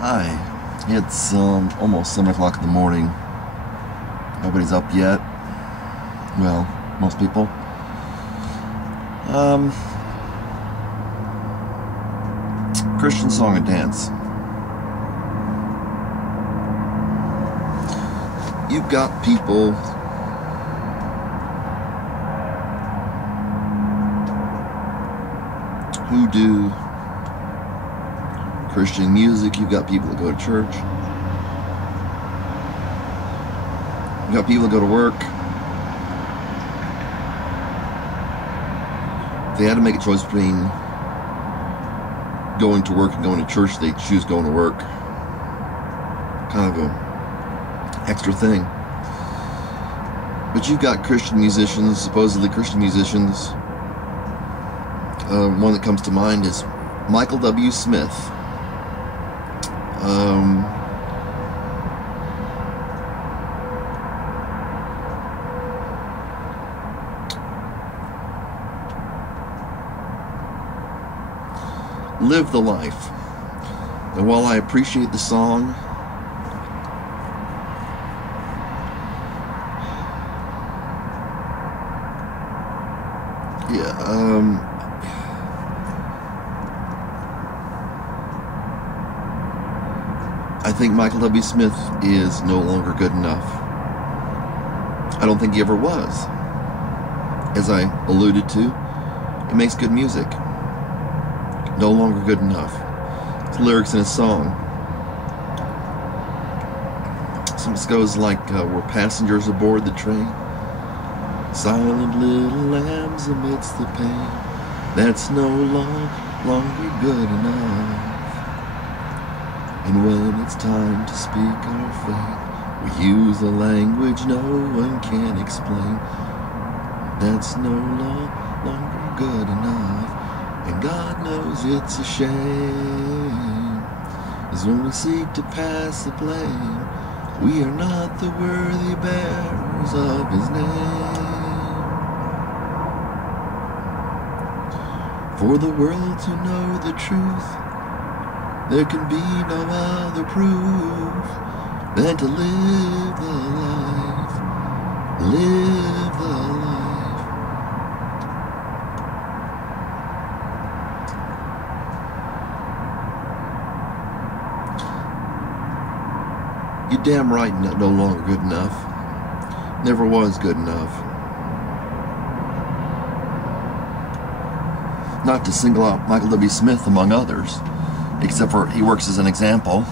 Hi, it's almost 7 o'clock in the morning. Nobody's up yet. Well, most people. Christian song and dance. You've got people who do Christian music. You've got people that go to church. You've got people that go to work. If they had to make a choice between going to work and going to church, they choose going to work. Kind of a extra thing. But you've got Christian musicians, supposedly Christian musicians. One that comes to mind is Michael W. Smith. Live the life. And while I appreciate the song, I think Michael W. Smith is no longer good enough. I don't think he ever was. As I alluded to, he makes good music. No longer good enough. It's lyrics in a song. Some goes like, we're passengers aboard the train, silent little lambs amidst the pain. That's no longer good enough. And when it's time to speak our faith, we use a language no one can explain. That's no longer good enough. And God knows it's a shame, as when we seek to pass the blame, we are not the worthy bearers of His name. For the world to know the truth, there can be no other proof than to live the life, live the life. You're damn right, no longer good enough. Never was good enough. Not to single out Michael W. Smith among others, except for he works as an example.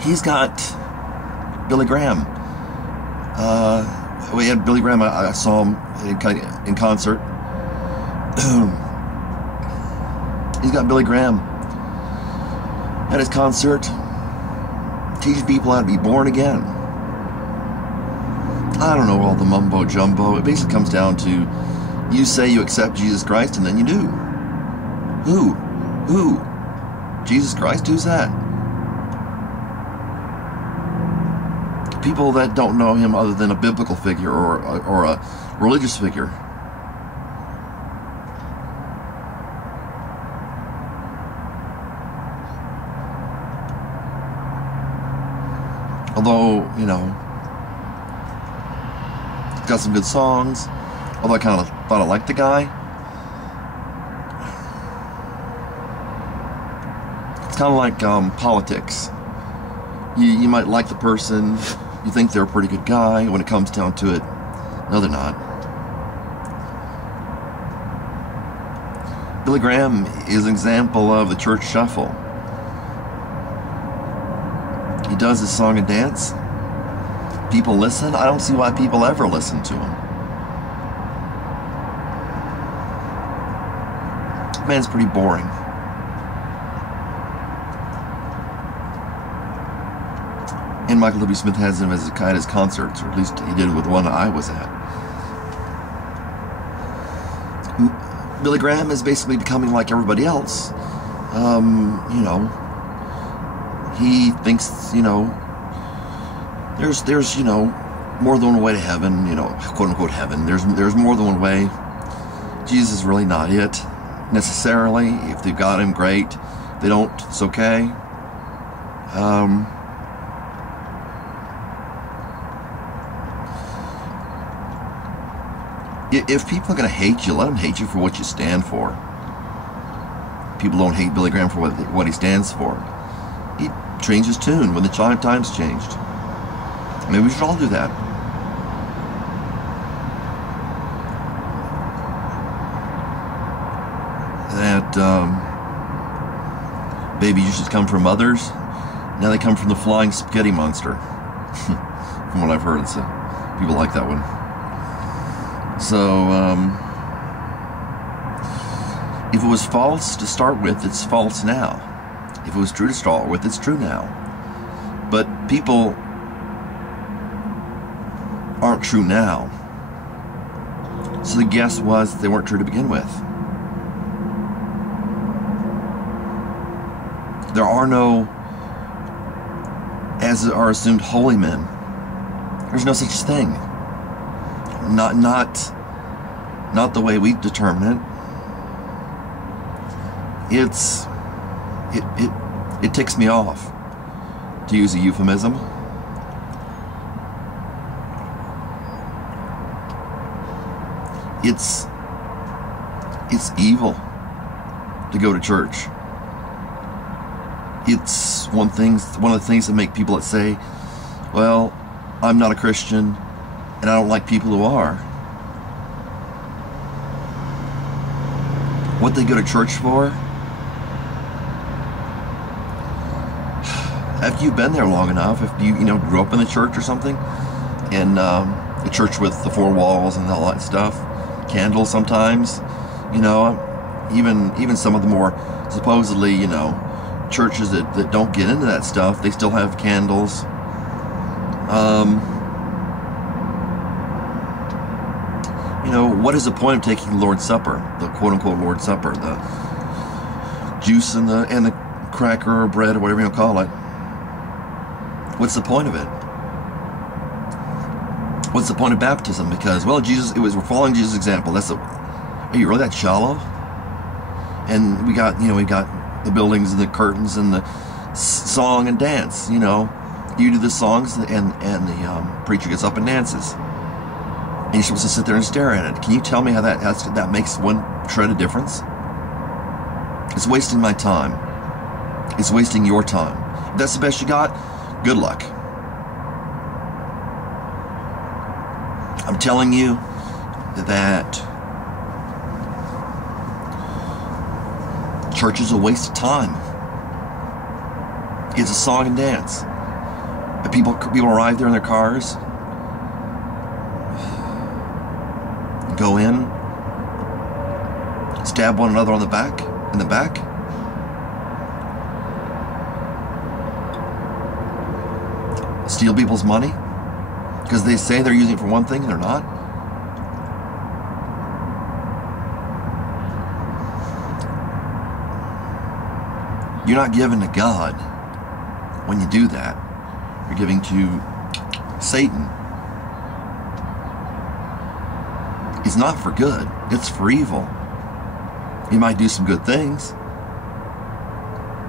He's got Billy Graham. We had Billy Graham. I saw him in concert. He's got Billy Graham at his concert. Teach people how to be born again. I don't know all the mumbo jumbo. It basically comes down to you say you accept Jesus Christ and then you do. Who? Jesus Christ? Who's that? People that don't know Him other than a biblical figure or a religious figure. Although, you know, he's got some good songs. Although I kind of thought I liked the guy. It's kind of like politics. You might like the person, you think they're a pretty good guy. When it comes down to it, no, they're not. Billy Graham is an example of the church shuffle. He does his song and dance. People listen. I don't see why people ever listen to him. Man's pretty boring. And Michael W. Smith has him as at his concerts, or at least he did with one I was at. Billy Graham is basically becoming like everybody else. You know, he thinks, you know, there's you know, more than one way to heaven, you know, quote unquote heaven. There's more than one way. Jesus is really not it necessarily. If they've got Him, great. If they don't, it's okay. If people are going to hate you, let them hate you for what you stand for. People don't hate Billy Graham for what he stands for. He changed his tune when the times changed. Maybe we should all do that. Baby used to come from mothers. Now they come from the flying spaghetti monster. From what I've heard, people like that one. So, if it was false to start with, it's false now. If it was true to start with, it's true now. But people aren't true now. So the guess was they weren't true to begin with. There are no, as are assumed, holy men. There's no such thing. Not the way we determine it. It ticks me off, to use a euphemism. It's evil to go to church. It's one of the things that make people that say, well, I'm not a Christian and I don't like people who are. What they go to church for? After you've been there long enough, if you grew up in the church or something, and the church with the four walls and all that stuff, candles sometimes, even some of the more supposedly, churches that don't get into that stuff, they still have candles. What is the point of taking the Lord's Supper, the quote-unquote Lord's Supper, the juice and the cracker or bread or whatever you call it? What's the point of it? What's the point of baptism? Because, well, we're following Jesus' example. Are you really that shallow? And we got the buildings and the curtains and the song and dance. You do the songs and the preacher gets up and dances. And you're supposed to sit there and stare at it. Can you tell me how that makes one shred of difference? It's wasting my time. It's wasting your time. If that's the best you got, good luck. I'm telling you that church is a waste of time. It's a song and dance. And people arrive there in their cars, go in, stab one another in the back, steal people's money because they say they're using it for one thing and they're not. You're not giving to God when you do that. You're giving to Satan. It's not for good. It's for evil. You might do some good things.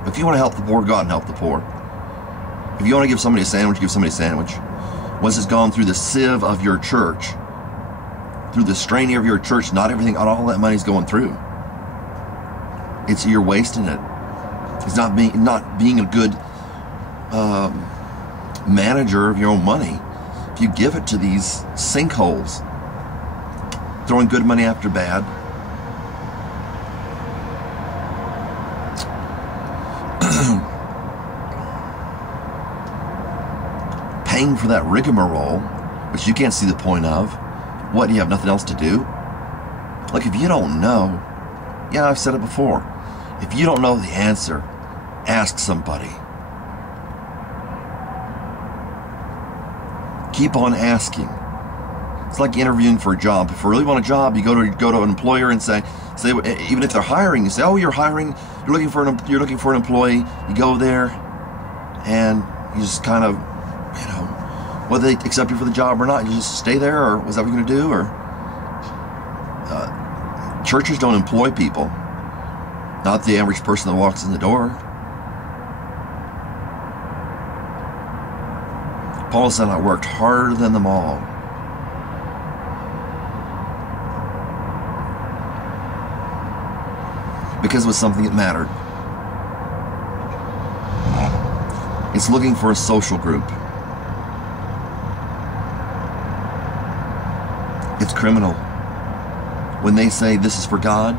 If you want to help the poor, go out and help the poor. If you want to give somebody a sandwich, give somebody a sandwich. Once it's gone through the sieve of your church, through the strainer of your church, not all that money's going through. You're wasting it. It's not being a good manager of your own money. If you give it to these sinkholes, throwing good money after bad, paying for that rigmarole, which you can't see the point of. What, you have nothing else to do? Like, if you don't know, I've said it before, if you don't know the answer, ask somebody. Keep on asking. It's like interviewing for a job. If you really want a job, you go to an employer and say, even if they're hiring, you say, "Oh, you're hiring. You're looking for an employee." You go there, and you just kind of, whether they accept you for the job or not, you just stay there, or was that what you're going to do? Or churches don't employ people. Not the average person that walks in the door. Paul said, I worked harder than them all. Because it was something that mattered. It's looking for a social group. It's criminal. When they say this is for God,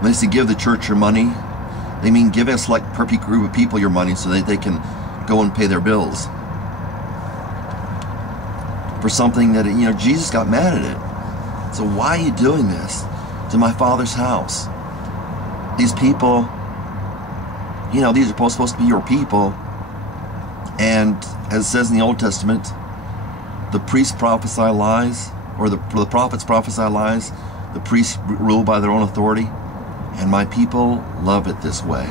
when they say give the church your money, they mean give a select group of people your money so that they can go and pay their bills. For something that, Jesus got mad at it. So why are you doing this to my Father's house? These people, these are supposed to be your people. And as it says in the Old Testament, the priests prophesy lies, or the prophets prophesy lies. The priests rule by their own authority. And my people love it this way.